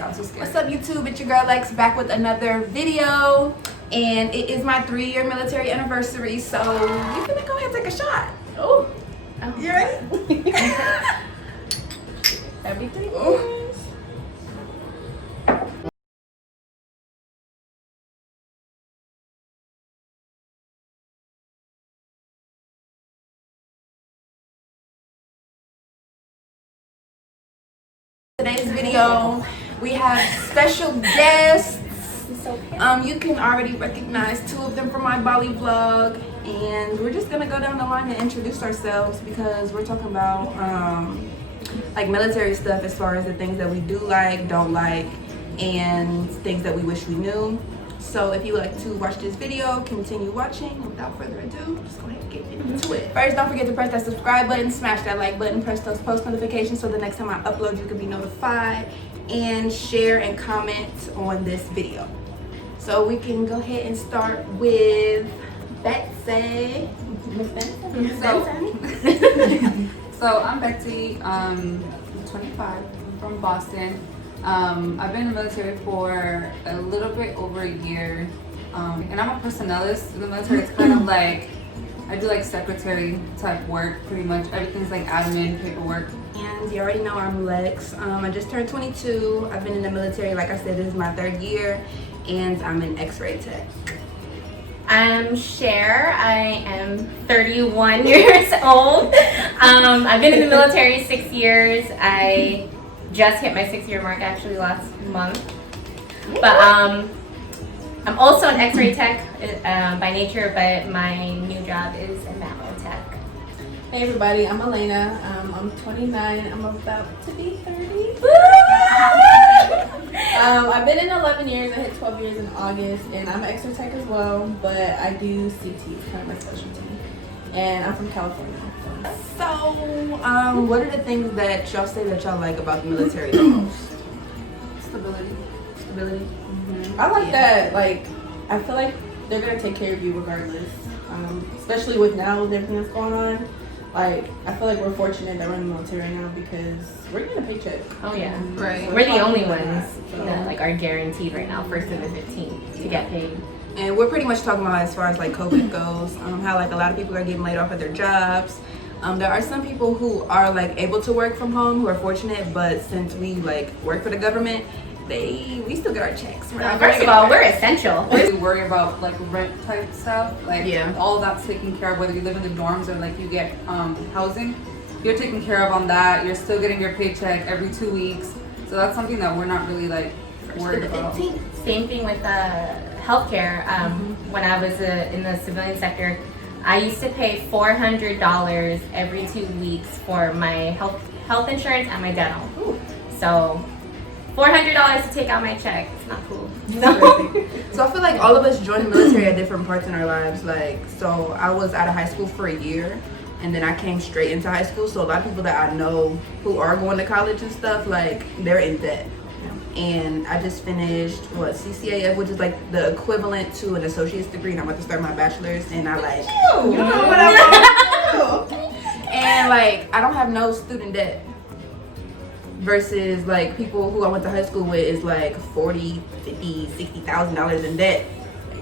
God, so scared. What's up, YouTube? It's your girl Lex back with another video, and it is my 3-year military anniversary. So we're gonna go ahead and take a shot. Oh, you ready? Everything. Oh. Today's video, we have special guests. You can already recognize 2 of them from my BALI vlog, and we're just gonna go down the line and introduce ourselves because we're talking about like military stuff as far as the things that we do like, don't like, and things that we wish we knew. So if you would like to watch this video, continue watching. Without further ado, just go ahead and get into it. First, don't forget to press that subscribe button, smash that like button, press those post notifications so the next time I upload you can be notified, and share and comment on this video. So we can go ahead and start with Betsy. Miss Benson. So I'm Betsy, I'm 25, I'm from Boston. I've been in the military for a little bit over a year, and I'm a personnelist in the military. It's kind of like, I do like secretary type work, pretty much. Everything's like admin, paperwork. And you already know I'm Lex. I just turned 22. I've been in the military, like I said, this is my 3rd year, and I'm an X-ray tech. I'm Cher. I am 31 years old. I've been in the military 6 years. I just hit my 6-year mark actually last month. But I'm also an X-ray tech by nature, but my new job is a mammo tech. Hey everybody, I'm Elena. I'm 29. I'm about to be 30. I've been in 11 years. I hit 12 years in August, and I'm an X-ray tech as well, but I do CT, it's kind of my specialty. And I'm from California. So, what are the things that y'all say that y'all like about the military the most? Stability. Stability? I like that, like, I feel like they're going to take care of you regardless. Especially with now with everything that's going on. Like, I feel like we're fortunate that we're in the military right now because we're getting a paycheck. Oh yeah, right. We're the only ones that like are guaranteed right now, 1st through the 15th, to get paid. And we're pretty much talking about as far as like COVID goes, how like a lot of people are getting laid off of their jobs. There are some people who are like able to work from home who are fortunate, but since we like work for the government, we still get our checks. First of all, we're essential. We worry about like rent type stuff, like yeah, all of that's taken care of, whether you live in the dorms or like you get housing, you're taken care of on that. You're still getting your paycheck every 2 weeks, so that's something that we're not really like worried about. Same thing with healthcare. When I was in the civilian sector, I used to pay $400 every 2 weeks for my health insurance and my dental. Ooh. So $400 to take out my check. It's not cool. So I feel like all of us joined the military at different parts in our lives. Like, so I was out of high school for a year, and then I came straight into high school. So a lot of people that I know who are going to college and stuff, like, they're in debt. And I just finished CCAF, which is like the equivalent to an associate's degree, and I'm about to start my bachelor's, and I like you know what I want to do. And like I don't have no student debt versus like people who I went to high school with is like $40,000, $50,000, $60,000 in debt,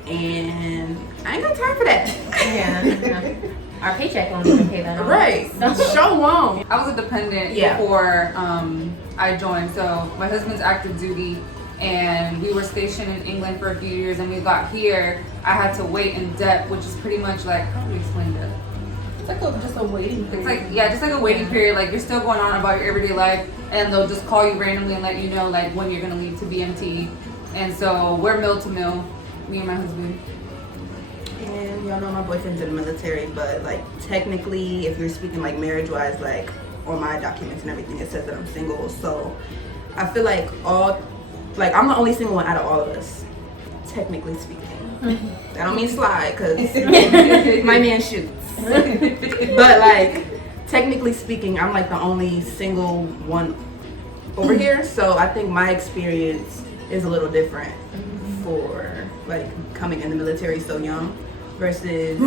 and I ain't got time for that. Yeah. Our paycheck won't even pay that off. Right. So won't. I was a dependent before I joined. So my husband's active duty, and we were stationed in England for a few years, and we got here. I had to wait in debt, which is pretty much like, how do we explain that? It's like just a waiting period. It's like, yeah, just like a waiting period. Like you're still going on about your everyday life, and they'll just call you randomly and let you know like when you're gonna leave to BMT. And so we're mill to mill, me and my husband. And y'all know my boyfriend's in the military, but like technically, if you're speaking like marriage-wise, like on my documents and everything, it says that I'm single. So I feel like I'm the only single one out of all of us, technically speaking. I don't mean slide, cause my man shoots. But like technically speaking, I'm like the only single one over here. So I think my experience is a little different for like coming in the military so young versus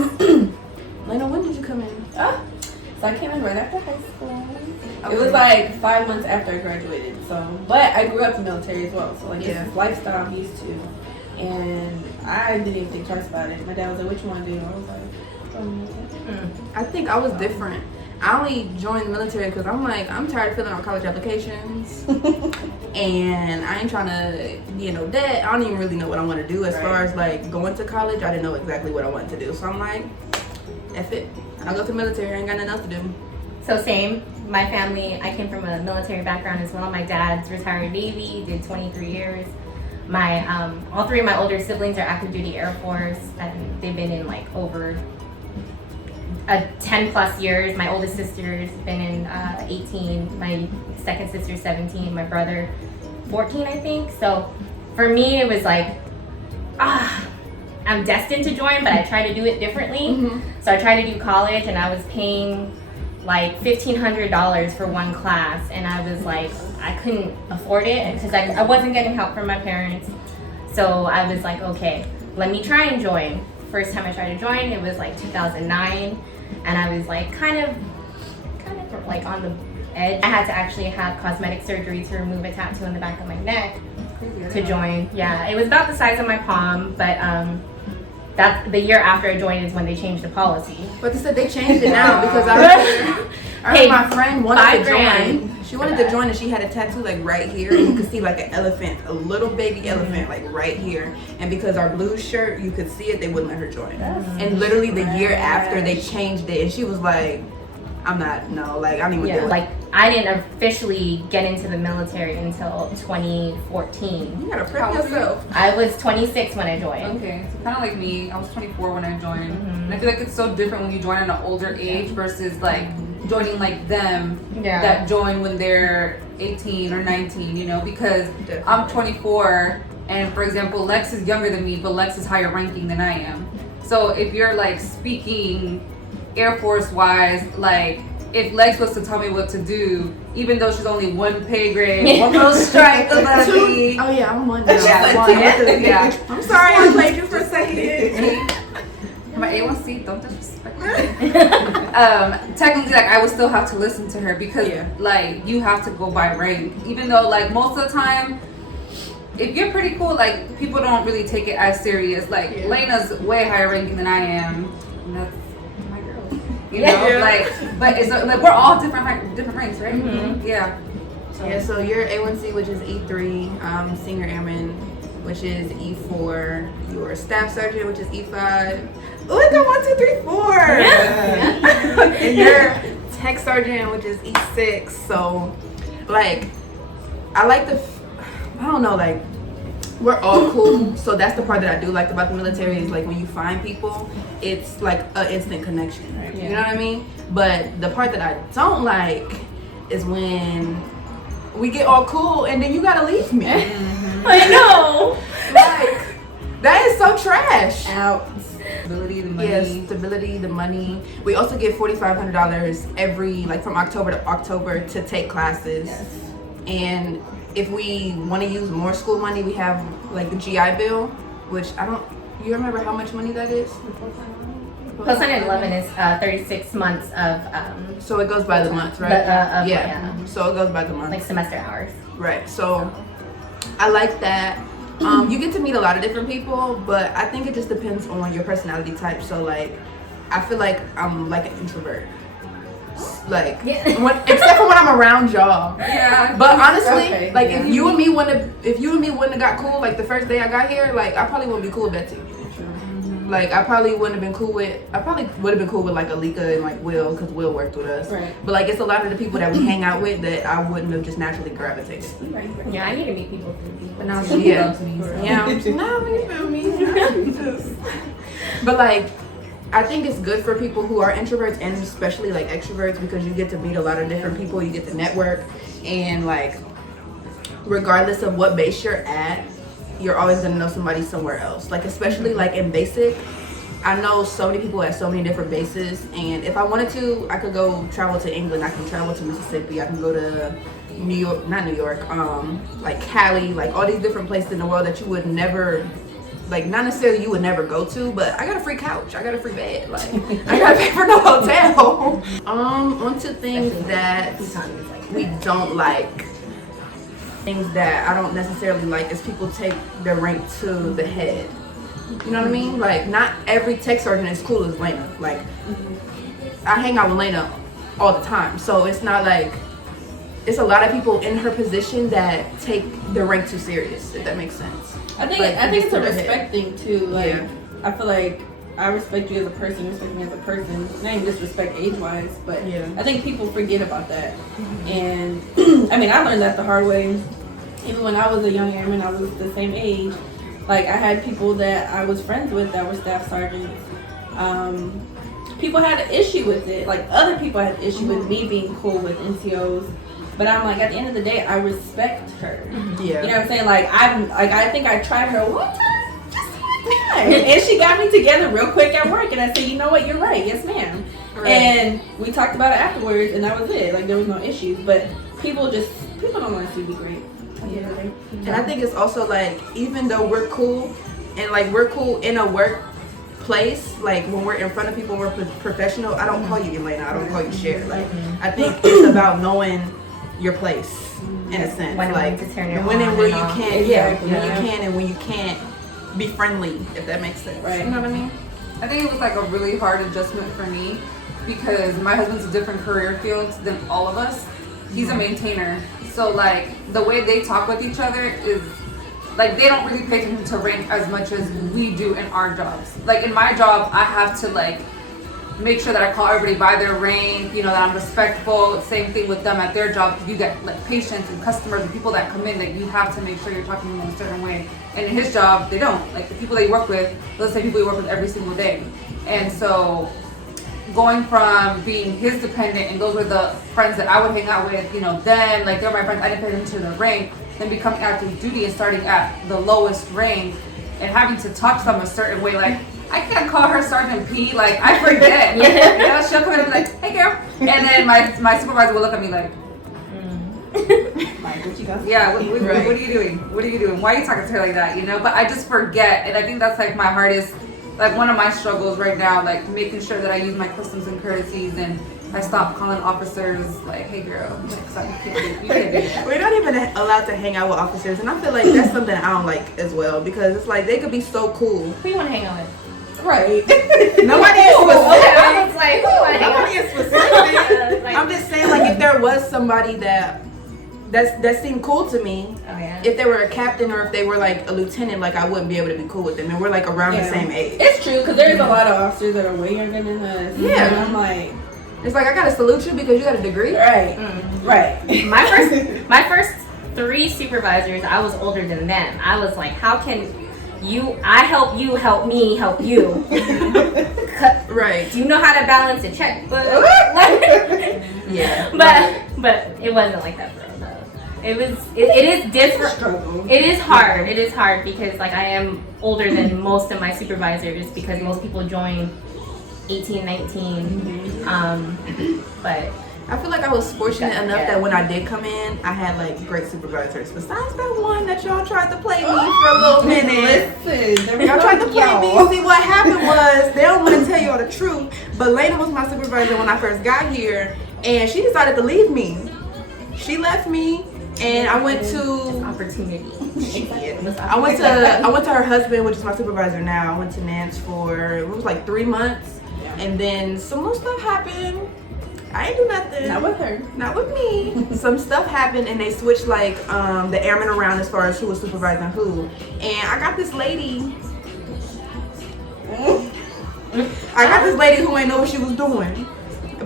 Lena, when did you come in? So I came in right after high school. Okay. It was like 5 months after I graduated. So, but I grew up in the military as well. So like this is lifestyle I'm used to, and I didn't even think twice about it. My dad was like, "What you want to do?" I was like, "Join the military." I think I was different. I only joined the military because I'm like, I'm tired of filling out college applications. And I ain't trying to be in no debt. I don't even really know what I want to do as far as like going to college. I didn't know exactly what I wanted to do. So I'm like, F it. I'll go to the military. I ain't got nothing else to do. So same. My family, I came from a military background as well. My dad's retired Navy, did 23 years. My all three of my older siblings are active duty Air Force, and they've been in like over 10 plus years. My oldest sister's been in 18. My second sister's 17. My brother 14, I think. So for me, it was like, I'm destined to join, but I try to do it differently. So I tried to do college, and I was paying like $1,500 for one class, and I was like, I couldn't afford it because I wasn't getting help from my parents. So I was like, okay, let me try and join. First time I tried to join, it was like 2009, and I was like kind of like on the edge. I had to actually have cosmetic surgery to remove a tattoo in the back of my neck to join. Yeah, it was about the size of my palm, but that's the year after I joined is when they changed the policy. But they said they changed it now because I remember my friend wanted to join. She wanted to join and she had a tattoo like right here, and you could see like an elephant, a little baby elephant like right here. And because our blue shirt, you could see it, they wouldn't let her join. And literally the year after they changed it, and she was like, I don't even do it. Like I didn't officially get into the military until 2014. You gotta prep yourself. I was 26 when I joined. Okay, so kind of like me. I was 24 when I joined. And I feel like it's so different when you join at an older age versus like joining like them that join when they're 18 or 19, you know, because I'm 24 and for example, Lex is younger than me, but Lex is higher ranking than I am. So if you're like speaking Air Force wise, like if Lex was to tell me what to do, even though she's only one pay grade, one little strike above me. Oh yeah, I'm one now. Yeah. I'm sorry I played you for a second. My A1C, don't disrespect me. Technically, like I would still have to listen to her because like you have to go by rank. Even though like most of the time, if you're pretty cool, like people don't really take it as serious. Like Lena's way higher ranking than I am. And that's my girl. You know, like but it's like we're all different ranks, right? Yeah. So you're A1C, which is E3, senior airman, which is E4, your staff sergeant, which is E5. Oh, I got 1, 2, 3, 4. And you're tech sergeant, which is E6. So, like, I don't know, like, we're all cool. So that's the part that I do like about the military is like when you find people, it's like an instant connection, right? You know what I mean? But the part that I don't like is when we get all cool and then you gotta leave me. I know. Like, that is so trash. Out. Stability, the money. Yes, stability, the money. We also get $4,500 every, like from October to October to take classes. And if we want to use more school money, we have like the GI Bill, which you remember how much money that is? Plus 111 is 36 months of so it goes by the month, right? So it goes by the month. like semester hours. Right. So I like that. You get to meet a lot of different people, but I think it just depends on your personality type. So like, I feel like I'm like an introvert. Like, except for when I'm around y'all. Yeah. But honestly, like if you and me wouldn't have got cool, like the first day I got here, like I probably wouldn't be cool with Betsy. Like I probably would have been cool with like Alika and like Will, because Will worked with us. Right. But like it's a lot of the people that we hang out with that I wouldn't have just naturally gravitated. Yeah, I need to meet people through people. But now she loves me. So. Yeah. No, you feel me. But like I think it's good for people who are introverts and especially like extroverts because you get to meet a lot of different people, you get to network, and like regardless of what base you're at, you're always gonna know somebody somewhere else. Like especially like in basic, I know so many people at so many different bases, and if I wanted to, I could go travel to England, I can travel to Mississippi, I can go to not New York, like Cali, like all these different places in the world that you would never like not necessarily you would never go to, but I got a free couch, I got a free bed, like I gotta pay for no hotel. Onto things that we don't like. Things that I don't necessarily like is people take their rank to the head. You know what I mean? Like not every tech sergeant is cool as Lena. Like I hang out with Lena all the time, so it's not like it's a lot of people in her position that take their rank too serious, if that makes sense. I think Like, it's a to their respect thing too. Like Yeah. I feel like I respect you as a person, you respect me as a person. Not even just respect age wise, but Yeah. I think people forget about that. And I mean, I learned that the hard way. Even when I was a young airman, I was the same age. Like I had people that I was friends with that were staff sergeants. People had an issue with it. Like other people had an issue with me being cool with NCOs. But I'm like, at the end of the day, I respect her. Yeah. You know what I'm saying? Like I think I tried her one time, just one time, and she got me together real quick at work. And I said, you know what? You're right. Yes, ma'am. Right. And we talked about it afterwards, and that was it. Like there was no issues. But people don't want us to be great. Yeah. And I think it's also like, even though we're cool and like we're cool in a workplace, like when we're in front of people, we're professional. I don't call you Elena. I don't call you Cher. Like I think it's about knowing your place in a sense. When like to turn your when and on where and you off. can, Exactly. when you can and when you can't be friendly, if that makes sense. Right. You know what I mean? I think it was like a really hard adjustment for me because my husband's a different career field than all of us. He's a maintainer. So like the way they talk with each other is like they don't really pay attention to rank as much as we do in our jobs. Like in my job, I have to like make sure that I call everybody by their rank, you know, that I'm respectful. Same thing with them at their job. You get like patients and customers and people that come in that you have to make sure you're talking to them in a certain way. And in his job, they don't. Like the people that you work with, those are the people you work with every single day. And so going from being his dependent, and those were the friends that I would hang out with, you know, then like they're my friends, I didn't pay attention to the rank, then becoming active duty and starting at the lowest rank and having to talk to them a certain way, like I can't call her Sergeant P, like I forget. You know, she'll come in and be like, hey girl. And then my supervisor will look at me like, Like what you got? yeah, what are you doing? What are you doing? Why are you talking to her like that? You know, but I just forget. And I think that's like my hardest, like one of my struggles right now, like making sure that I use my customs and courtesies and I stop calling officers like, hey girl, like, so you can't do that. We're not even allowed to hang out with officers, and I feel like that's something I don't like as well, because it's like they could be so cool. Who you want to hang out with? Right. Nobody is specific. I was like, who do I hang out Nobody with? is specific. Like- I'm just saying, like, if there was somebody that seemed cool to me, Oh yeah. if they were a captain or if they were like a lieutenant, like I wouldn't be able to be cool with them, and we're like around the same age. It's true, because there's a lot of officers that are way younger than us. Yeah. And I'm like, It's like I gotta salute you because you got a degree. right, right. My first 3 supervisors, I was older than them. I was like, how can I help you help me help you? Right. Do you know how to balance a checkbook? Yeah. but it wasn't like that for us. Though. It is different. Struggle. It is hard. It is hard because like I am older than most of my supervisors because most people join 18, 19. But I feel like I was fortunate enough Yeah. that when I did come in, I had like great supervisors. Besides that one that y'all tried to play me for a little minute. Listen, Y'all tried to play me. See, what happened was, they don't want to tell y'all the truth, but Lena was my supervisor when I first got here, and she decided to leave me. She left me, and I went to opportunity. I went to her husband, which is my supervisor now. I went to Nance for it was like 3 months, and then some more stuff happened. I ain't do nothing. Not with her. Not with me. Some stuff happened and they switched like the airmen around as far as who was supervising who. And I got this lady. Who ain't know what she was doing.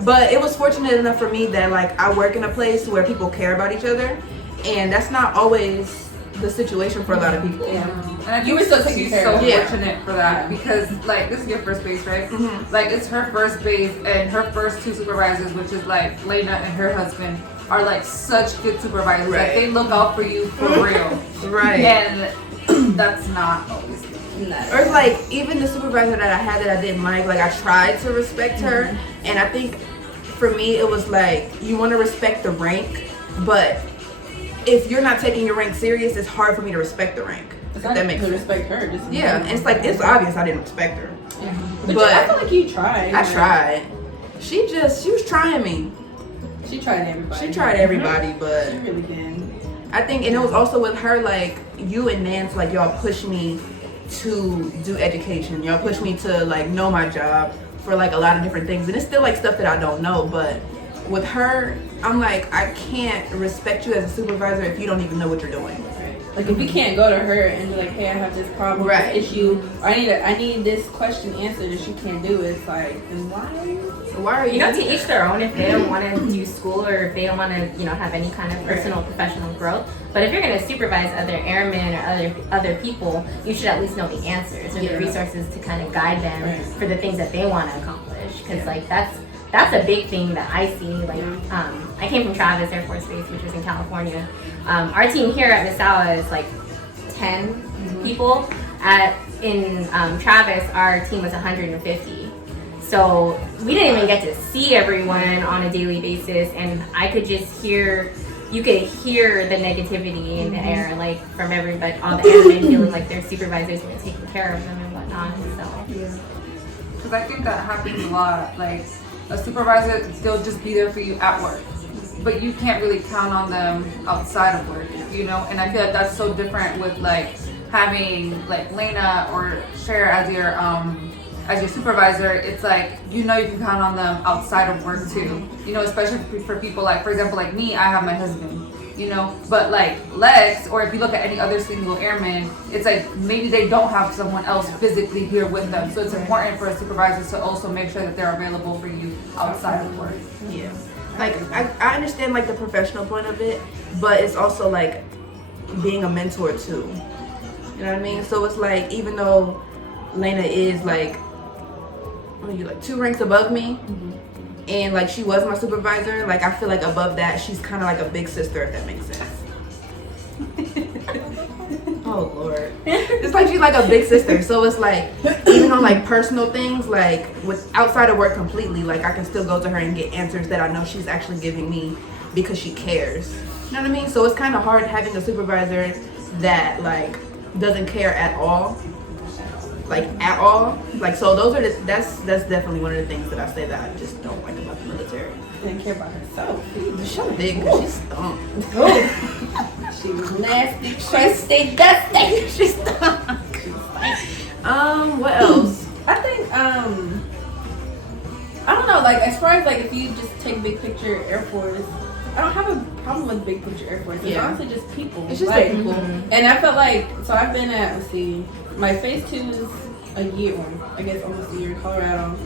But it was fortunate enough for me that like I work in a place where people care about each other, and that's not always the situation for a lot of people. Yeah. And I think You were still she's taking care so of her. Yeah. fortunate for that because like this is your first base, right? Mhm. Like it's her first base and her first 2 supervisors, which is like Lena and her husband, are like such good supervisors. Right. Like they look out for you for real. Right. And that's not always the case. Or it's like even the supervisor that I had that I didn't like I tried to respect her, and I think for me it was like you want to respect the rank, but if you're not taking your rank serious, it's hard for me to respect the rank. It's If not that makes to sense. respect her. Just Yeah, and it's like it's obvious I didn't respect her. Yeah. But I feel like you tried. I tried. She was trying me. She tried everybody. She tried everybody, but She really did. I think, and it was also with her, like, you and Nance, like, y'all pushed me to do education. Y'all pushed me to, like, know my job for, like, a lot of different things. And it's still, like, stuff that I don't know. But with her, I'm like, I can't respect you as a supervisor if you don't even know what you're doing. Like if you can't go to her and be like, hey, I have this problem, Right. this issue, or I need this question answered that she can't do, it's like, then why are you? You know, to each their own. If they don't want to do school or if they don't want to, you know, have any kind of personal, professional growth. But if you're going to supervise other airmen or other people, you should at least know the answers or the resources to kind of guide them for the things that they want to accomplish. Because like that's a big thing that I see. Like I came from Travis Air Force Base, which was in California. Our team here at Misawa is like 10 people. In Travis, our team was 150. So we didn't even get to see everyone on a daily basis, and I could just hear, you could hear the negativity in the air, like from everybody, all the airmen feeling like their supervisors weren't taking care of them and whatnot. So Because I think that happens a lot. Like a supervisor, they'll just be there for you at work, but you can't really count on them outside of work, you know. And I feel like that's so different with like having like Lena or Cher as your supervisor. It's like, you know, you can count on them outside of work too, you know, especially for people like, for example, like me, I have my husband, you know, but like Lex, or if you look at any other single airman, it's like maybe they don't have someone else physically here with them. So it's important for a supervisor to also make sure that they're available for you outside of work. Yeah. Like, I understand, like, the professional point of it, but it's also, like, being a mentor, too. You know what I mean? So it's like, even though Lena is, like, what are you, like, 2 ranks above me, and, like, she was my supervisor, like, I feel like above that, she's kind of like a big sister, if that makes sense. Oh, Lord. It's like she's like a big sister. So it's like, even on, like, personal things, like, with outside of work completely, like, I can still go to her and get answers that I know she's actually giving me because she cares. You know what I mean? So it's kind of hard having a supervisor that, like, doesn't care at all. Like, at all. Like, so those are that's definitely one of the things that I say that I just don't like about the military. Didn't care about herself. She did, because she stunk. She was nasty, crusty, dusty. She stunk. What else? I think I don't know, like as far as like if you just take big picture Air Force, I don't have a problem with big picture Air Force. It's honestly just people. It's just like people. And I felt like, so I've been at, let's see, my phase 2 is a year, I guess almost a year in Colorado.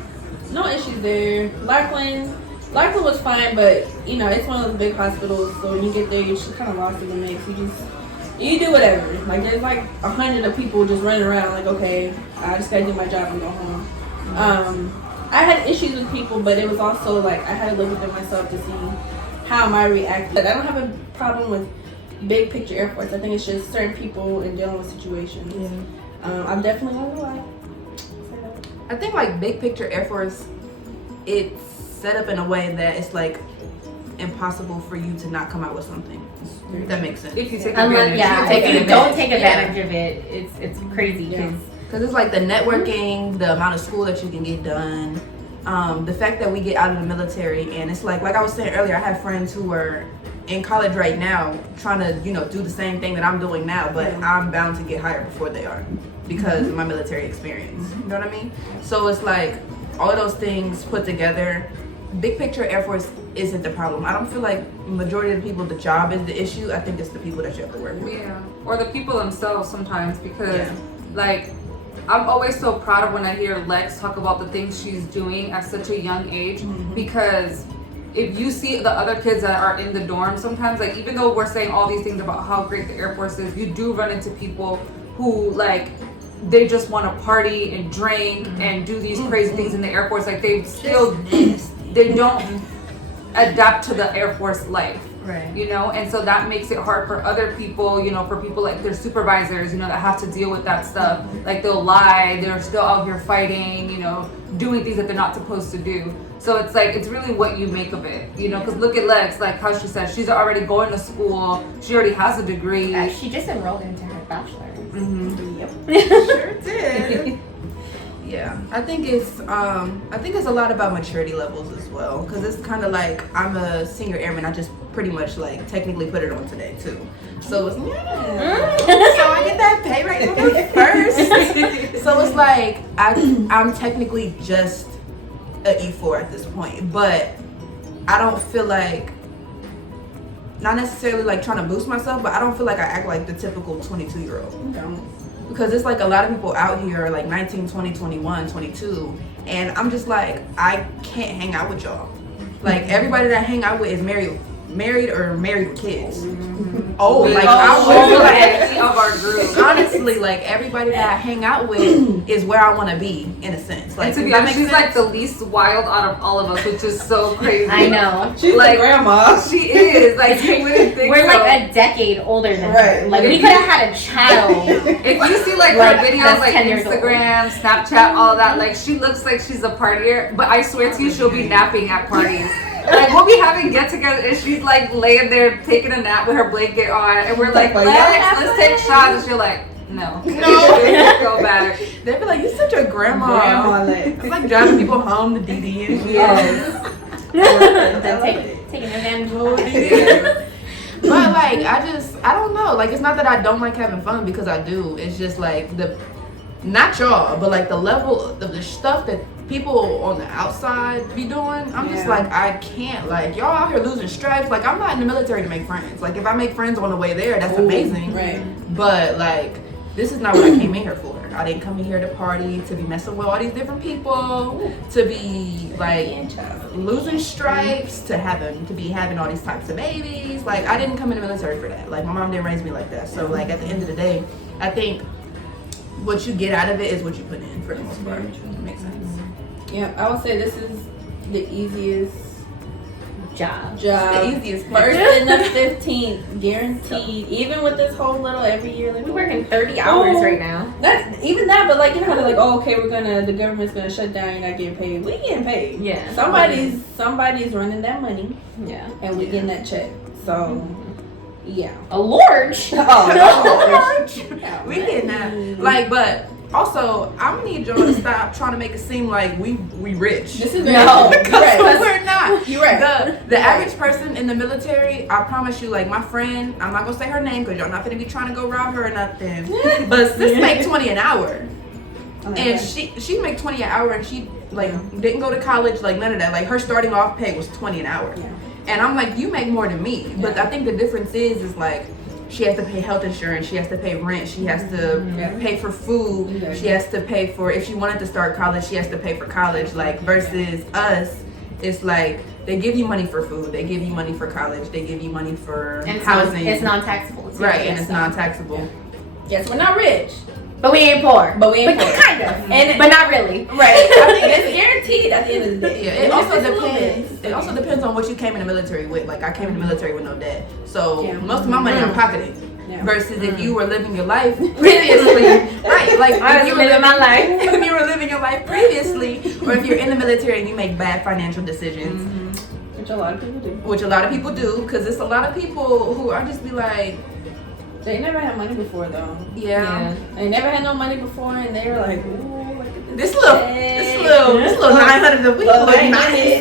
No issues there. Lackland was fine, but you know, it's one of those big hospitals, so when you get there, you're just kind of lost in the mix. You do whatever. Like there's like 100 of people just running around like, okay, I just gotta do my job and go home. I had issues with people, but it was also like I had to look within myself to see how am I reacting. Like, I don't have a problem with big picture Air Force. I think it's just certain people and dealing with situations. Yeah. I'm definitely on the line. I think like big picture Air Force, it's set up in a way that it's like impossible for you to not come out with something. If that makes sense. If you take unless, advantage. if you don't take advantage of it, it's crazy. Because it's like the networking, the amount of school that you can get done, the fact that we get out of the military, and it's like I was saying earlier, I have friends who are in college right now trying to, you know, do the same thing that I'm doing now, but I'm bound to get hired before they are because of my military experience. You know what I mean? So it's like all of those things put together, big picture Air Force isn't the problem. I don't feel like majority of the people, the job is the issue. I think it's the people that you have to work with. Yeah, or the people themselves sometimes, because like I'm always so proud of when I hear Lex talk about the things she's doing at such a young age, because if you see the other kids that are in the dorm, sometimes, like, even though we're saying all these things about how great the Air Force is, you do run into people who, like, they just want to party and drink and do these crazy things in the Air Force. Like, they still, they don't adapt to the Air Force life. Right. You know, and so that makes it hard for other people, you know, for people like their supervisors, you know, that have to deal with that stuff. Like, they'll lie, they're still out here fighting, you know, doing things that they're not supposed to do. So it's like, it's really what you make of it, you know, because look at Lex, like how she said, she's already going to school, she already has a degree. She just enrolled into her bachelor's. Sure did. Yeah, I think it's a lot about maturity levels as well, because it's kind of like I'm a senior airman. I just pretty much like technically put it on today too. So it's so I get that pay right on the first. So it's like I'm technically just a E4 at this point, but I don't feel like, not necessarily like trying to boost myself, but I don't feel like I act like the typical 22-year-old. Because it's like a lot of people out here are like 19, 20, 21, 22, and I'm just like, I can't hang out with y'all. Like everybody that I hang out with is married or married with kids. Oh, like I'm like of our group. Honestly, like everybody that I hang out with is where I want to be in a sense. Like, And to be honest, she's like the least wild out of all of us, which is so crazy. I know. She's like the grandma. She is. Like you wouldn't think We're so. like a decade older than Right. her. Like we could have had a child. If you see like Like, her videos, that's like 10 years old. Instagram, Snapchat, all of that, like she looks like she's a partier, but I swear to you, she'll be napping at parties. Like we'll be having get-togethers, and she's like laying there taking a nap with her blanket on, and we're like, let's take shots, and she'll like, no, go back. They'd be like, "You're such a grandma." It's like driving people home to DD and shit. Then taking advantage of that. But like, I don't know. Like, it's not that I don't like having fun, because I do. It's just like not y'all, but like the level of the stuff that people on the outside be doing. I'm just like, I can't. Like, y'all out here losing stripes. Like, I'm not in the military to make friends. Like, if I make friends on the way there, that's amazing. Right. But like, this is not what I came in here for. I didn't come in here to party, to be messing with all these different people, to be like losing stripes, to be having all these types of babies. Like, I didn't come in the military for that. Like, my mom didn't raise me like that. So like, at the end of the day, I think what you get out of it is what you put in, for the most part. Makes sense. Yeah, I would say this is the easiest Job. The easiest part. First and the 15th, guaranteed. Even with this whole little every year, like We're working 30 hours right now. Not even that, but like, you know how they're like, oh, okay, the government's gonna shut down, you're not getting paid. We getting paid. Yeah. Somebody's running that money, Yeah. and we getting that check. So, yeah. A large. Oh, We getting that. Like, but also, I'm gonna need y'all to stop trying to make it seem like we rich. This is No. Because we're not. You're right. The average person in the military, I promise you, like my friend, I'm not gonna say her name because y'all not gonna be trying to go rob her or nothing. But sis make 20 an hour. And she make 20 an hour, and she like didn't go to college, like none of that. Like her starting off pay was 20 an hour. Yeah. And I'm like, you make more than me. But I think the difference is like, she has to pay health insurance, she has to pay rent, she has to pay for food, she has to pay for, if she wanted to start college, she has to pay for college. Like, versus us, it's like, they give you money for food, they give you money for college, they give you money for And housing. it's non-taxable. Too. Right, and it's non-taxable. Yes, we're not rich, But we ain't poor. but we ain't poor. Kind of. And But not really. right. I mean, it's guaranteed at the end of the day. Yeah, it also depends. It also depends on what you came in the military with. Like, I came in the military with no debt, so most of my money I'm pocketing. Yeah. Versus if you were living your life previously, right? Like I if was you were living my life. if you were living your life previously, or if you're in the military and you make bad financial decisions, Which a lot of people do. which a lot of people do, because it's a lot of people who are just be like, They never had money before, though. yeah. They never had no money before, and they were like, ooh, look at This little 900 a week Well, look I ain't nice.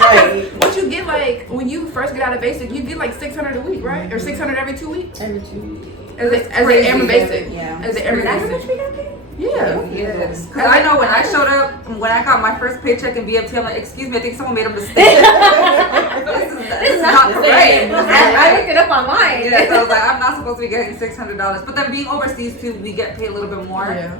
Right. What you get, like when you first get out of basic, you get like 600 a week, right? Or 600 every 2 weeks Every 2 weeks. as an airman basic. Yeah. As an airman basic. Yeah. Yes. Because I know when I showed up, when I got my first paycheck in BFT, I'm like, excuse me, I think someone made a mistake. this is not correct. I looked it up online. Yes, I was like, I'm not supposed to be getting $600. But then being overseas too, we get paid a little bit more. Yeah.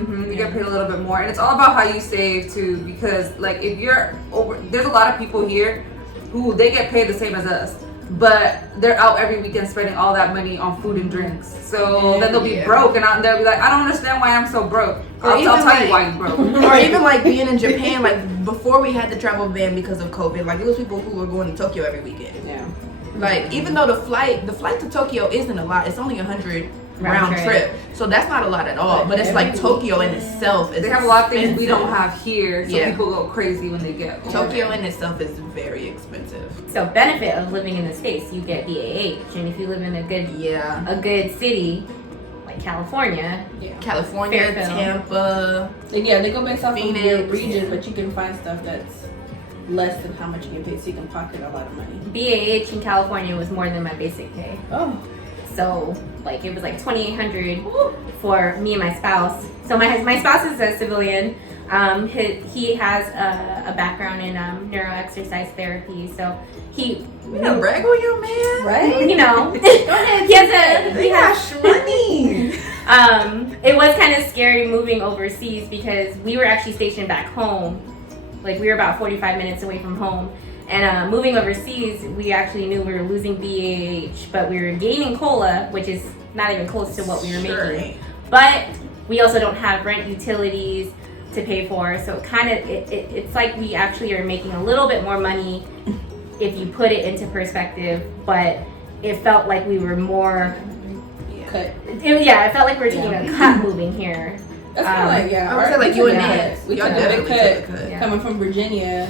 You get paid a little bit more, and it's all about how you save too. Because like if you're over, there's a lot of people here who they get paid the same as us, but they're out every weekend spending all that money on food and drinks. So then they'll be broke, and they'll be like, I don't understand why I'm so broke. I'll tell you why you broke. Or even like being in Japan, like before we had the travel ban because of COVID, like it was people who were going to Tokyo every weekend. Yeah. Like, even though the flight to Tokyo isn't a lot, it's only 100 round trip. So that's not a lot at all. But it's like Tokyo in itself is They have a lot of things we don't have here, so people go crazy when they get over Tokyo there. in itself is very expensive. So benefit of living in the States, you get BAH, and if you live in a good city like California, California, Fairfield. Tampa. They go based off of your Phoenix. region, but you can find stuff that's less than how much you get paid, so you can pocket a lot of money. BAH in California was more than my basic pay. Oh. So like it was like $2,800 for me and my spouse. So my spouse is a civilian. He has a background in neuro exercise therapy. So he You know, brag on your man. Right? you know Go ahead. They got money. it was kind of scary moving overseas because we were actually stationed back home. Like we were about 45 minutes away from home. And moving overseas, we actually knew we were losing BAH, but we were gaining COLA, which is not even close to what we were making. But we also don't have rent, utilities to pay for. So it's like we actually are making a little bit more money if you put it into perspective, but it felt like we were more Cut. it felt like we were taking a cut moving here. That's kind of like, I would say like you and Nance. We Y'all took a big definitely cut took a cut. coming from Virginia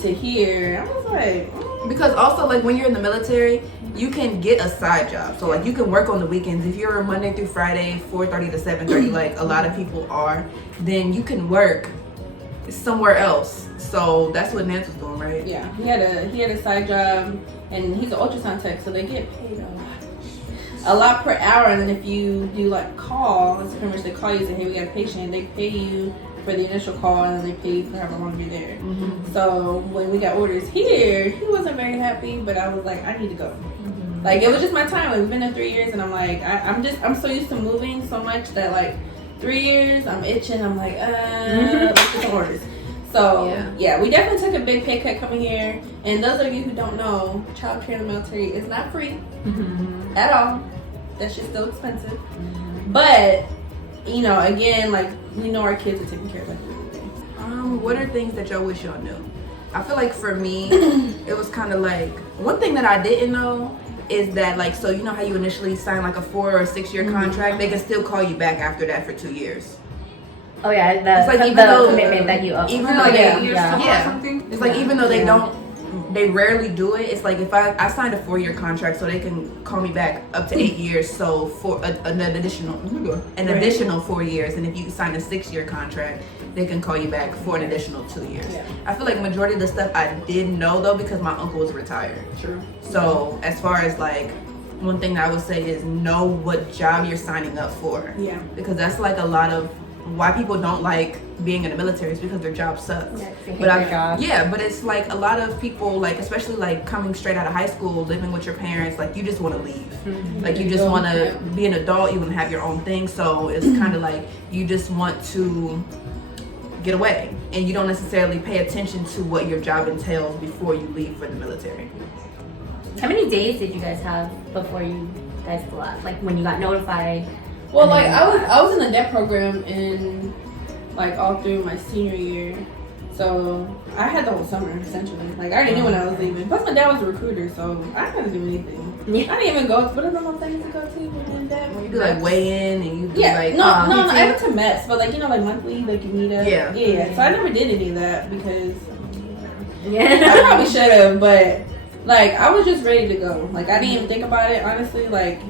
to here. I was like, Because also, like, when you're in the military, you can get a side job. So, like, you can work on the weekends. If you're Monday through Friday, 4:30 to 7:30, like a lot of people are, then you can work somewhere else. So that's what Nance was doing, right? yeah, he had a side job, and he's an ultrasound tech, so they get paid a lot per hour. And then if you do like call, that's pretty much they call you and say, hey, we got a patient. They pay you for the initial call, and then they pay you for however long you're there. Mm-hmm. So when we got orders here, he wasn't very happy, but I was like, I need to go. Mm-hmm. Like, it was just my time. Like, we've been there 3 years, and I'm like, I'm so used to moving so much that like 3 years, I'm itching. I'm like, let's get some orders. So yeah, we definitely took a big pay cut coming here. And those of you who don't know, childcare in the military is not free at all. That shit's still expensive. But you know, again, like, we know our kids are taken care of like every day. What are things that y'all wish y'all knew? I feel like for me, it was kind of like, one thing that I didn't know is that, like, so you know how you initially sign like a 4 or 6 year contract, they can still call you back after that for 2 years. Oh yeah, It's like, even the though- commitment that you owe. even Or though like they- 8 years yeah. somewhere Yeah. or something. It's like, even though they rarely do it, it's like if I signed a 4-year contract, so they can call me back up to 8 years, so for an additional 4 years. And if you sign a 6-year contract, they can call you back for an additional 2 years. Yeah. I feel like majority of the stuff I didn't know though, because my uncle was retired. True. So as far as like, one thing that I would say is know what job you're signing up for. Yeah. Because that's like a lot of why people don't like being in the military is because their job sucks. Yeah, they hate But their job. yeah, but it's like a lot of people, like, especially like coming straight out of high school, living with your parents, like, you just want to leave. Like, you just want to be an adult, you want to have your own thing. So it's kind of like you just want to get away, and you don't necessarily pay attention to what your job entails before you leave for the military. How many days did you guys have before you guys left? Like when you got notified? Well, like, I was in the DEP program in like all through my senior year, so I had the whole summer essentially. Like, I already knew when I was leaving. Plus, my dad was a recruiter, so I didn't do anything. Yeah. I didn't even go. What are the things to go to when DEP? You do like weigh in, and you do Yeah, like no, PT. I went to METS, but like, you know, like monthly, like you meet up. Yeah. So I never did any of that because I Yeah. probably should have, but like, I was just ready to go. Like, I didn't even think about it, honestly. Like,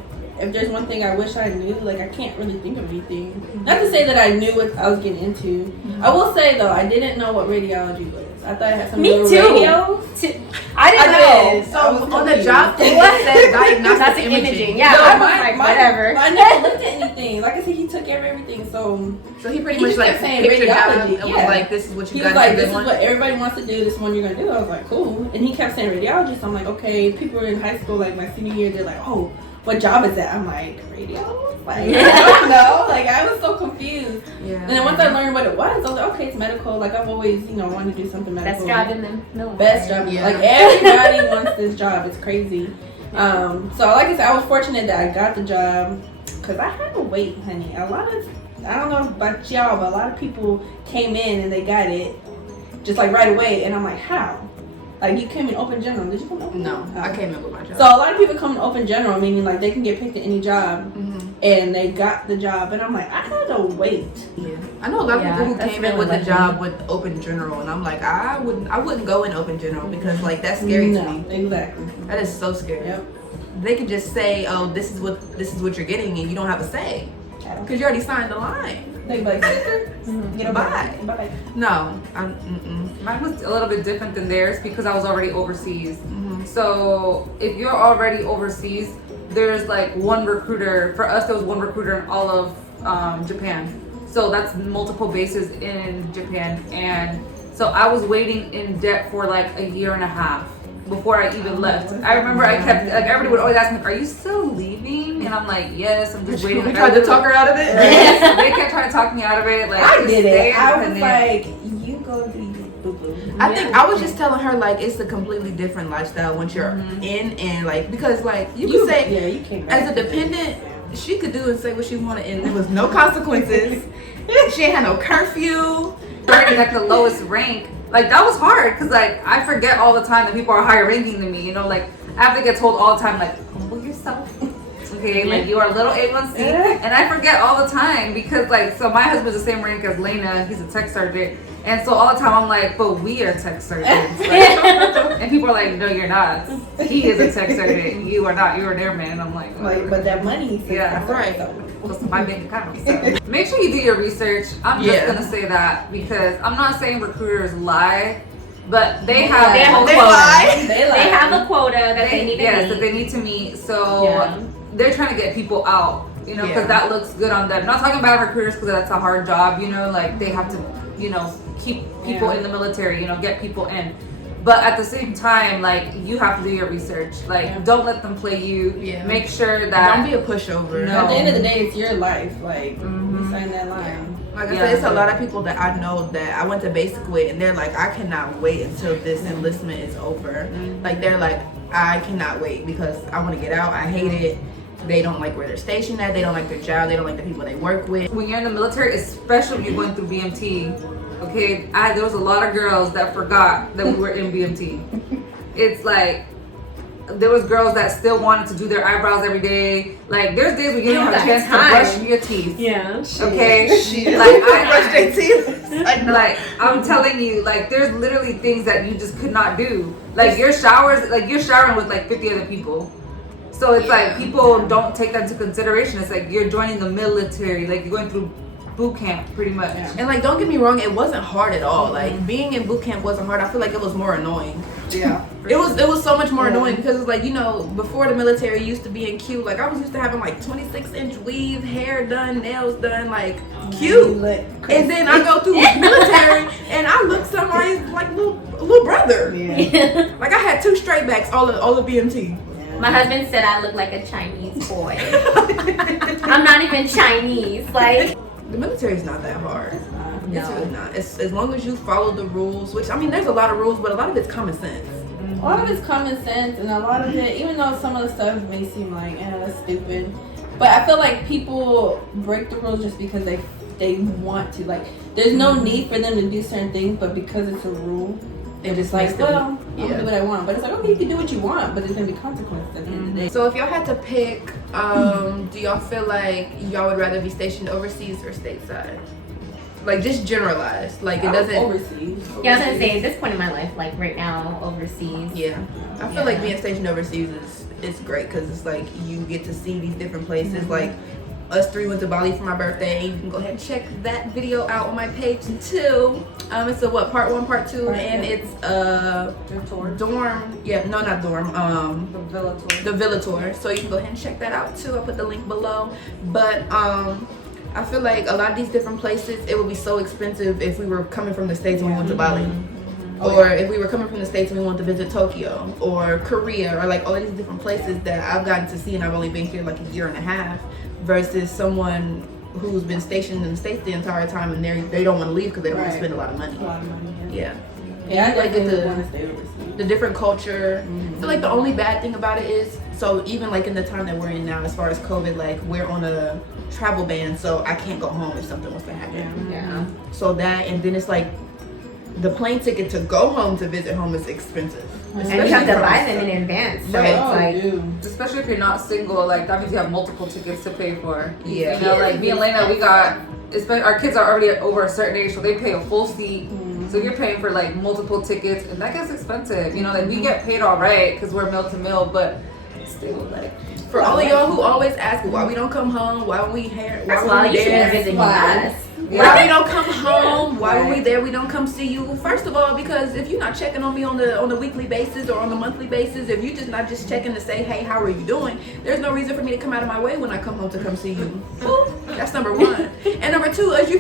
if there's one thing I wish I knew, like, I can't really think of anything. Not to say that I knew what I was getting into. I will say though, I didn't know what radiology was. I thought I had something Me to do with too. radio. I didn't know. did. So I was on the confused. job thing, it said diagnostic That's imaging. Yeah, No, I was like, whatever. I never looked at anything. Like I said, he took care of everything. So So he pretty He much just like kept saying picked your job radiology, and yeah. was like, this is what he you was got like, to this do. is what everybody wants to do. This is one you're gonna do. I was like, cool. And he kept saying radiology. So I'm like, okay. People in high school, like my senior year, they're like, oh, what job is that? I'm like, radio? Like, I don't know. Like, I was so confused. Yeah. And then once I learned what it was, I was like, okay, it's medical. Like, I've always, you know, wanted to do something medical. Best job in the military. Best job. Yeah. Like, everybody wants this job. It's crazy. So like I said, I was fortunate that I got the job because I had to wait, honey. A lot of, I don't know about y'all, but a lot of people came in and they got it just like right away. And I'm like, how? Like you came in open general. Did you come in open? No, Oh. I came in with my job. So a lot of people come in open general, meaning like they can get picked at any job, Mhm. and they got the job. And I'm like, I had to wait. Yeah, I know a lot of Yeah, people who that's came in really with a lucky. job with open general, and I'm like, I wouldn't go in open general because like that's scary to me. Exactly. That is so scary. Yep. They could just say, oh, this is what you're getting, and you don't have a say because you already signed the line. They be like, sister, get a Bye. Bye. No, Mine was a little bit different than theirs because I was already overseas. Mhm. So if you're already overseas, there's like one recruiter. For us, there was one recruiter in all of Japan. So that's multiple bases in Japan. And so I was waiting in debt for like a year and a half before I even left. I remember I kept, like everybody would always ask me, are you still leaving? And I'm like, yes, I'm just waiting. We tried to talk her out of it. Yes, they kept trying to talk me out of it. Like, I just did stay it. I was independent. like, you go do you, boo boo. I think I was just telling her like it's a completely different lifestyle once you're in and like because like you could say yeah, you came back as a dependent she could do and say what she wanted and there was no consequences. She ain't had no curfew. Starting at the lowest rank, like that was hard because like I forget all the time that people are higher ranking than me. You know, like I have to get told all the time, like humble yourself. Okay, like you are a little A1C, and I forget all the time because like so my husband's the same rank as Lena. He's a tech sergeant, and so all the time I'm like, but we are tech sergeants, like, and people are like, no, you're not. He is a tech sergeant. You are not. You are an airman. And I'm like, but that money. Yeah, right. Close to my bank account. So. Make sure you do your research. I'm just gonna say that because I'm not saying recruiters lie, but they have They have a quota. quota. They They have a quota that they need to yes, meet. that they need to meet. So Yeah. they're trying to get people out, you know, because Yeah. that looks good on them. Not talking about recruiters because that's a hard job, you know, like they have to, you know, keep people in the military, you know, get people in. But at the same time, like you have to do your research. Like don't let them play you. Yeah. Make sure that Don't be a pushover. No. At the end of the day, it's your life. Like you sign that line. Like I Yeah. said, it's a lot of people that I know that I went to basic with, and they're like, I cannot wait until this enlistment is over. Like they're like, I cannot wait because I want to get out. I hate it. They don't like where they're stationed at. They don't like their job. They don't like the people they work with. when you're in the military, especially when you're going through BMT, okay, there was a lot of girls that forgot that we were in BMT. It's like there was girls that still wanted to do their eyebrows every day. Like there's days when you don't have a chance to brush your teeth. Yeah. Okay, Like I brush their teeth. like I'm telling you, like there's literally things that you just could not do. Like your showers, like you're showering with like 50 other people. So it's like people don't take that into consideration. It's like you're joining the military, like you're going through boot camp pretty much. And like, don't get me wrong, it wasn't hard at all. Like being in boot camp wasn't hard. I feel like it was more annoying. Yeah. It was so much more annoying because it's like, you know, before the military used to be in cute. Like I was used to having like 26-inch weave, hair done, nails done, like cute. And then I go through military and I look somebody's like little brother. Yeah. Like I had 2 straight backs all of BMT. My husband said I look like a Chinese boy. I'm not even Chinese. Like, The military's not that hard. It's No. really not. It's as long as you follow the rules, which I mean, there's a lot of rules, but a lot of it's common sense. A lot of it's common sense, and a lot of it, even though some of the stuff may seem like, that's stupid, but I feel like people break the rules just because they want to. Like, there's no need for them to do certain things, but because it's a rule, they're just like, well, I'm gonna do what I want. But it's like, okay, you can do what you want, but there's gonna be consequences at the end of the day. So if y'all had to pick, do y'all feel like y'all would rather be stationed overseas or stateside? Like just generalized, like it doesn't. Overseas. yeah, I was gonna say at this point in my life, like right now, overseas. Yeah, I feel like being stationed overseas is great because it's like you get to see these different places. Like us 3 went to Bali for my birthday. You can go ahead and check that video out on my page too. It's a part 1, part 2, and it's dorm. Yeah, no, not dorm. The villa tour. The villa tour. So you can go ahead and check that out too. I'll put the link below. But I feel like a lot of these different places, it would be so expensive if we were coming from the States and we went to Bali. Or if we were coming from the States and we wanted to visit Tokyo or Korea or like all these different places that I've gotten to see and I've only been here like a year and a half versus someone who's been stationed in the States the entire time and they don't want to leave because they don't want to spend a lot of money. A lot of money. Yeah. Yeah, I like definitely the- want to stay overseas. The different culture. I feel like the only bad thing about it is, so even like in the time that we're in now as far as COVID, like we're on a travel ban, so I can't go home if something was to happen. Yeah. So that, and then it's like the plane ticket to go home to visit home is expensive. And you have to from- buy them in advance. So Right. it's like, Especially if you're not single, like that means you have multiple tickets to pay for. Yeah. You know, like me and Lena, we got, our kids are already over a certain age, so they pay a full seat. So you're paying for like multiple tickets, and that gets expensive. You know, like we get paid all right because we're meal to meal, but still, like. For all of y'all who always ask why we don't come home, why we here, that's why why we you should there, be visiting Why? us. why we don't come home, why when we there we don't come see you. First of all, because if you're not checking on me on the weekly basis or on the monthly basis, if you just not just checking to say, hey, how are you doing? There's no reason for me to come out of my way when I come home to come see you. That's number one. And number two, as you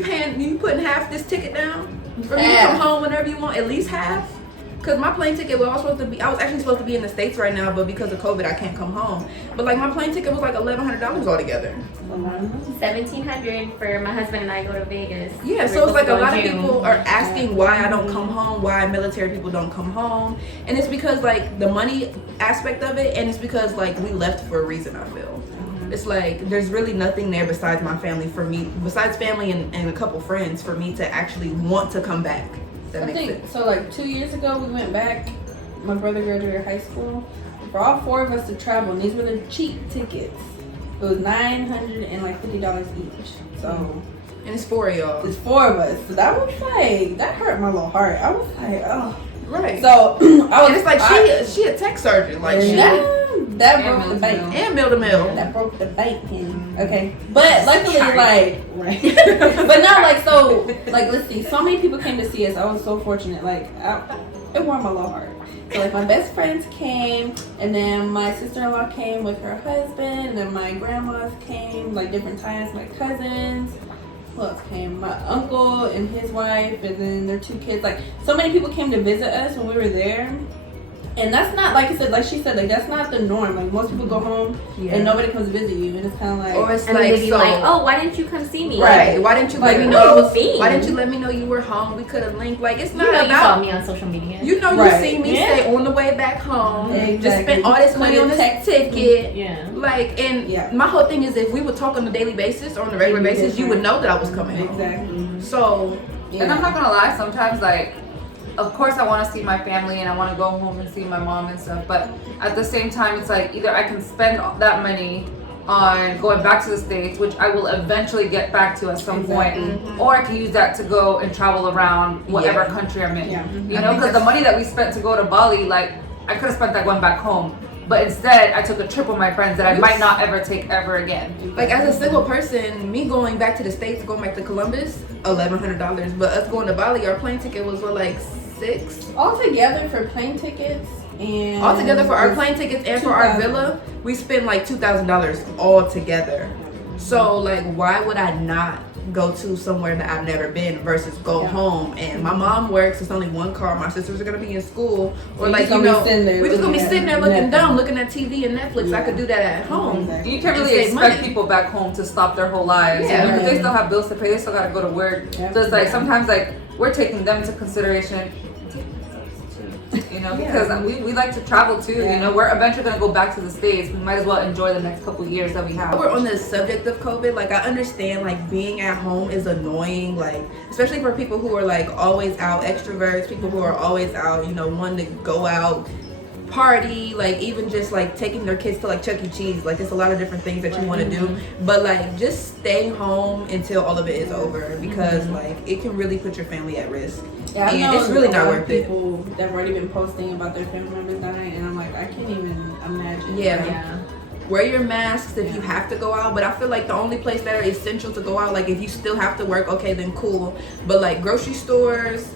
putting half this ticket down for me to come home whenever you want, at least half. Cause my plane ticket, I was actually supposed to be in the States right now, but because of COVID, I can't come home. But like my plane ticket was like $1,100 altogether. $1,700 for my husband and I go to Vegas. Yeah, so it's like a lot of people are asking why I don't come home, why military people don't come home, and it's because like the money aspect of it, and it's because like we left for a reason. I feel it's like there's really nothing there besides my family for me, besides family and a couple friends for me to actually want to come back. That I makes think sense. so. Like 2 years ago, we went back. My brother graduated high school. For all four of us to travel, and these were the cheap tickets. It was $950 each. So And it's for y'all. it's four of us. So that was like that hurt my little heart. I was like, oh. Right. So I was. And it's like she a tech surgeon, like she that broke the bank. and mill to mill. That broke the bank, Penny. Okay, but luckily, like, right. But not like so. Like, let's see. So many people came to see us. I was so fortunate. Like, it warmed my little heart. So, like, my best friends came, and then my sister-in-law came with her husband, and then my grandmas came, like different times. My cousins. Who else came? My uncle and his wife, and then their two kids. Like, so many people came to visit us when we were there. And that's not, like I said, like she said, like that's not the norm. Like most people go home and nobody comes to visit you, and it's kind of like, or it's and like, they'd be like, oh, why didn't you come see me? Right. Why didn't you let me Like, know? what was Why didn't you let me know you were home? We could have linked. Like it's not You know, you about. saw me on social media. You know, Right. you see me say on the way back home. Exactly. Just spent all this money on this ticket. Yeah. Like, and my whole thing is if we would talk on a daily basis or on a regular basis, you would know that I was coming home. exactly. So, And I'm not gonna lie, sometimes like, of course I want to see my family and I want to go home and see my mom and stuff, but at the same time it's like either I can spend that money on going back to the States, which I will eventually get back to at some point, or I can use that to go and travel around whatever country I'm in. You know, because the money that we spent to go to Bali, like I could have spent that going back home. But instead, I took a trip with my friends that I might not ever take ever again. like as a single person, me going back to the States, going back to Columbus, $1,100. But us going to Bali, our plane ticket was what, like $6? Altogether for plane tickets and Altogether for our plane tickets and for our $2,000. villa, we spent like $2,000 all together. So like, why would I not go to somewhere that I've never been versus go home? And my mom works. It's only one car. My sisters are gonna be in school, or You're like just gonna be sitting there we're just gonna be looking sitting there at looking Netflix. dumb, looking at TV and Netflix. I could do that at home. Exactly. You can't And really save expect money. people back home to stop their whole lives, Yeah. because they still have bills to pay, they still gotta go to work. Yeah. So it's like sometimes like we're taking them into consideration, you know, because we like to travel too. You know, we're eventually gonna go back to the States. We might as well enjoy the next couple years that we have. We're on the subject of COVID. Like, I understand like being at home is annoying, like especially for people who are like always out, extroverts, people who are always out, you know, wanting to go out, party, like even just like taking their kids to like Chuck E. Cheese. Like there's a lot of different things that you want to do, but like just stay home until all of it is over, because like it can really put your family at risk. Yeah, I and know it's really a not lot of worth it. people that have already been posting about their family members dying, and I'm like, I can't even imagine. Yeah. Wear your masks if you have to go out, but I feel like the only place that are essential to go out, like if you still have to work, okay, then cool. But like grocery stores,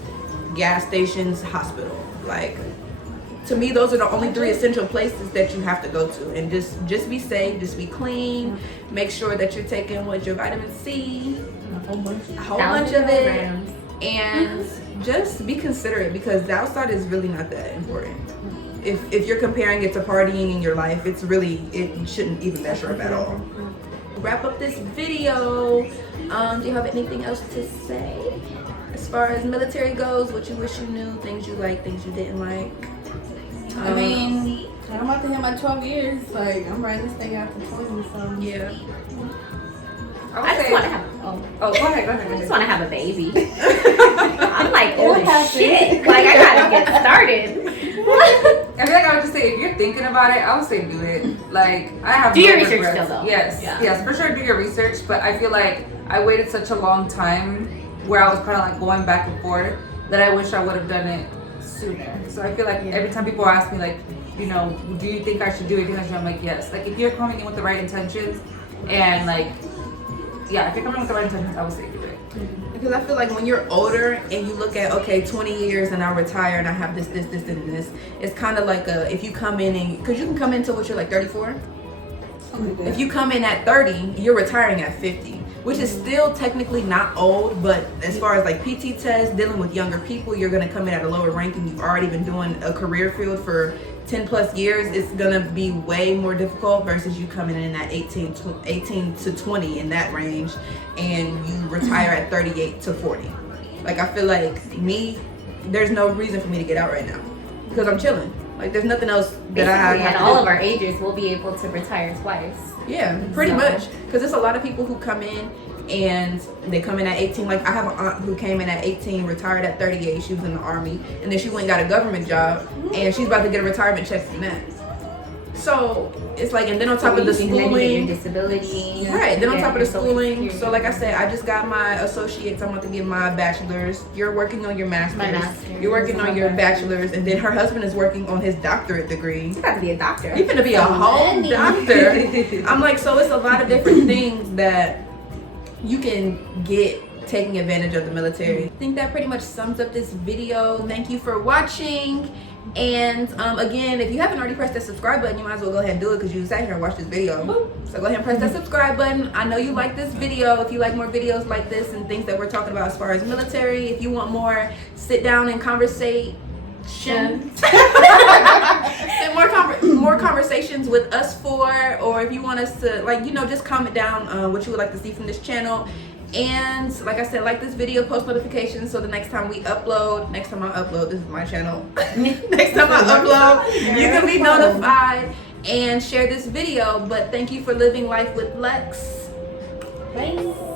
gas stations, hospital, like to me, those are the only 3 essential places that you have to go to. And just be safe, just be clean. Make sure that you're taking your vitamin C, a whole bunch of it, and just be considerate, because the outside is really not that important. If you're comparing it to partying in your life, it shouldn't even measure up at all. Wrap up this video. Do you have anything else to say as far as military goes? What you wish you knew, things you like, things you didn't like? I mean, I'm about to hit my 12 years. Like, I'm writing this thing out for 20, so. Yeah. I just want to have. Oh, go ahead. I just want to have a baby. I'm like like, oh shit, like I gotta get started. I feel like I would just say, if you're thinking about it, I would say do it. Like, I have Do no your research regrets. still, though. Yes, Yeah. yes, for sure do your research, but I feel like I waited such a long time where I was kind of like going back and forth that I wish I would have done it sooner. So I feel like every time people ask me like, you know, do you think I should do it? I'm like, yes. Like, if you're coming in with the right intentions and like, yeah, if you're coming in with the right intentions, I would say do it. Because I feel like when you're older and you look at, okay, 20 years and I retire and I have this, and this, it's kind of like if you come in and, because you can come into what you're like 34. If you come in at 30, you're retiring at 50, which is still technically not old, but as far as like PT tests, dealing with younger people, you're going to come in at a lower rank and you've already been doing a career field for 10 plus years. It's going to be way more difficult versus you coming in at 18 to 20 in that range and you retire at 38 to 40. Like, I feel like there's no reason for me to get out right now because I'm chilling. Like, there's nothing else that I have at to all do. of our ages, we'll be able to retire twice. Yeah, pretty much. Because there's a lot of people who come in and they come in at 18. Like, I have an aunt who came in at 18, retired at 38. She was in the Army. And then she went and got a government job. And she's about to get a retirement check from that. So, it's like, and then on top of the And then you get your schooling. disability. Right, then on top of the Social schooling. Security. So, like I said, I just got my associates. I'm about to get my bachelor's. You're working on your master's. My master's. You're working on your bachelor's. And then her husband is working on his doctorate degree. You're about to be a doctor. You're gonna be a whole doctor. I'm like, so it's a lot of different things that you can get taking advantage of the military. I think that pretty much sums up this video. Thank you for watching. And again, if you haven't already pressed that subscribe button, you might as well go ahead and do it because you sat here and watched this video. So go ahead and press that subscribe button. I know you like this video. If you like more videos like this and things that we're talking about as far as military, if you want more sit down and conversate, more conversations with us four, or if you want us to, like, you know, just comment down what you would like to see from this channel. And like I said, like this video, post notifications so the next time I upload, this is my channel. Next time I upload, you can be notified and share this video. But thank you for living life with Lex. Bye.